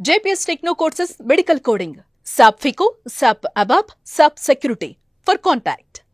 JPS Techno Courses Medical Coding, SAP FICO, SAP ABAP, SAP Security. For contact.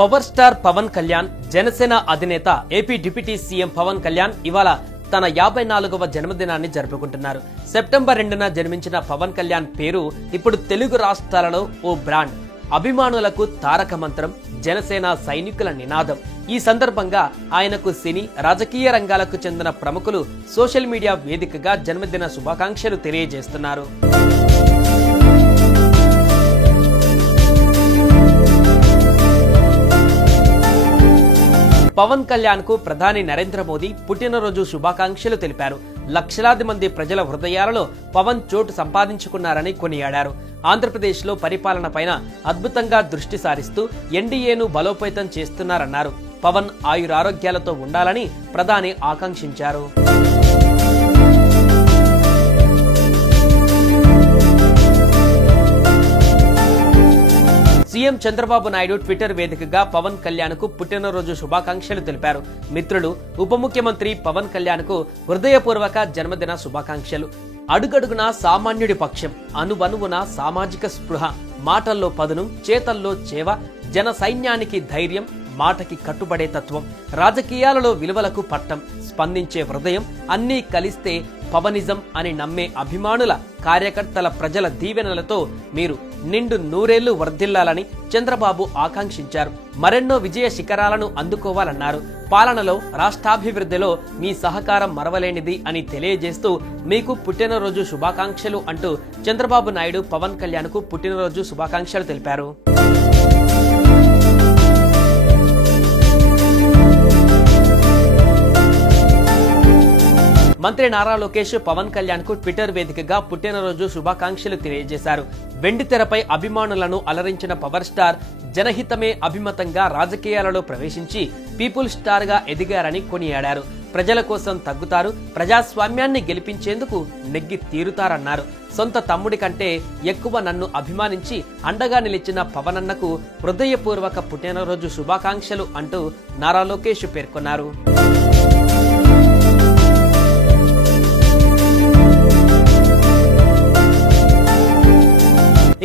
Power star Pawan Kalyan Janasena అధినేత AP deputy CM Pawan Kalyan ఇవాళ తన 54వ జన్మదినాన్ని జరుపుకుంటున్నారు. September 2న జన్మించిన పవన్ కళ్యాణ్ పేరు ఇప్పుడు తెలుగు రాష్ట్రాలలో ఓ బ్రాండ్. అభిమానులకు తారక మంత్రం, జనసేన సైనికుల నినాదం. ఈ సందర్భంగా ఆయనకు సినీ, రాజకీయ రంగాలకు చెందిన ప్రముఖులు సోషల్ మీడియా వేదికగా జన్మదిన శుభాకాంక్షలు తెలియజేస్తున్నారు. పవన్ కళ్యాణ్ కు ప్రధాని నరేంద్ర మోదీ పుట్టినరోజు శుభాకాంక్షలు తెలిపారు. లక్షలాది మంది ప్రజల హృదయాలలో పవన్ చోటు సంపాదించుకున్నారని కొనియాడారు. ఆంధ్రప్రదేశ్ లో పరిపాలన పైన అద్భుతంగా దృష్టి సారిస్తూ ఎన్డీఏను బలోపేతం చేస్తున్నారన్నారు. పవన్ ఆయురారోగ్యాలతో ఉండాలని ప్రధాని ఆకాంక్షించారు. సీఎం చంద్రబాబు నాయుడు ట్విట్టర్ వేదికగా పవన్ కళ్యాణ్ కు పుట్టినరోజు శుభాకాంక్షలు తెలిపారు. మిత్రులు, ఉప ముఖ్యమంత్రి పవన్ కళ్యాణ్ కు హృదయపూర్వక జన్మదిన శుభాకాంక్షలు. అడుగడుగునా సామాన్యుడి పక్షం, అనువనువున సామాజిక స్పృహ, మాటల్లో పదును, చేతల్లో చేవ, జన సైన్యానికి ధైర్యం, మాటకి కట్టుబడే తత్వం, రాజకీయాలలో విలువలకు పట్టం, స్పందించే హృదయం, అన్నీ కలిస్తే పవనిజం అని నమ్మే అభిమానుల, కార్యకర్తల, ప్రజల దీవెనలతో మీరు నిండు నూరేళ్లు వర్ధిల్లాలని చంద్రబాబు ఆకాంక్షించారు. మరెన్నో విజయ శిఖరాలను అందుకోవాలన్నారు. పాలనలో, రాష్ట్రాభివృద్ధిలో మీ సహకారం మరవలేనిది అని తెలియజేస్తూ మీకు పుట్టినరోజు శుభాకాంక్షలు అంటూ చంద్రబాబు నాయుడు పవన్ కళ్యాణ్ కు పుట్టినరోజు శుభాకాంక్షలు తెలిపారు. మంత్రి నారా లోకేష్ పవన్ కళ్యాణ్ కు ట్విట్టర్ వేదికగా పుట్టినరోజు శుభాకాంక్షలు తెలియజేశారు. వెండితెరపై అభిమానులను అలరించిన పవర్ స్టార్ జనహితమే అభిమతంగా రాజకీయాలలో ప్రవేశించి పీపుల్ స్టార్ గా ఎదిగారని కొనియాడారు. ప్రజల కోసం తగ్గుతారు, ప్రజాస్వామ్యాన్ని గెలిపించేందుకు నెగ్గి తీరుతారన్నారు. సొంత తమ్ముడి కంటే ఎక్కువ నన్ను అభిమానించి అండగా నిలిచిన పవనన్నకు హృదయపూర్వక పుట్టినరోజు శుభాకాంక్షలు అంటూ నారా లోకేష్ పేర్కొన్నారు.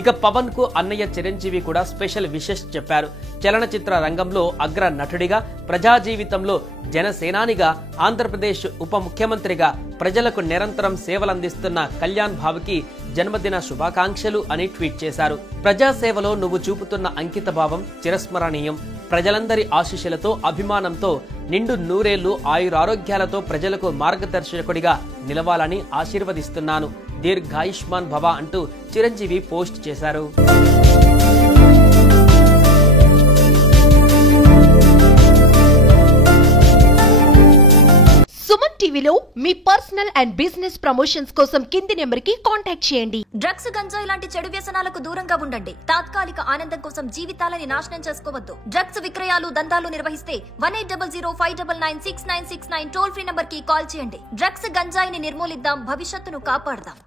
ఇక పవన్ కు అన్నయ్య చిరంజీవి కూడా స్పెషల్ విషెస్ చెప్పారు. చలనచిత్ర రంగంలో అగ్ర నటుడిగా, ప్రజా జీవితంలో జనసేనానిగా, ఆంధ్రప్రదేశ్ ఉప ముఖ్యమంత్రిగా ప్రజలకు నిరంతరం సేవలందిస్తున్న కళ్యాణ్ బాబుకి జన్మదిన శుభాకాంక్షలు అని ట్వీట్ చేశారు. ప్రజాసేవలో నువ్వు చూపుతున్న అంకిత భావం చిరస్మరణీయం. ప్రజలందరి ఆశీస్సులతో, అభిమానంతో నిండు నూరేళ్లు ఆయురారోగ్యాలతో ప్రజలకు మార్గదర్శకుడిగా నిలవాలని ఆశీర్వదిస్తున్నాను. దీర్ఘాయుష్మాన్ భవ అంటూ చిరంజీవి పోస్ట్ చేశారు. సుమన్ టీవీలో మీ పర్సనల్ అండ్ బిజినెస్ ప్రమోషన్స్ కోసం కింది నెంబర్ కి కాంటాక్ట్ చేయండి. డ్రగ్స్, గంజాయి లాంటి చెడు వ్యసనాలకు దూరంగా ఉండండి. తాత్కాలిక ఆనందం కోసం జీవితాలని నాశనం చేసుకోవద్దు. డ్రగ్స్ విక్రయాలు, దందాలు నిర్వహిస్తే 1800599696 టోల్ ఫ్రీ నంబర్ కి కాల్ చేయండి. డ్రగ్స్, గంజాయిని నిర్మూలిద్దాం, భవిష్యత్తును కాపాడదాం.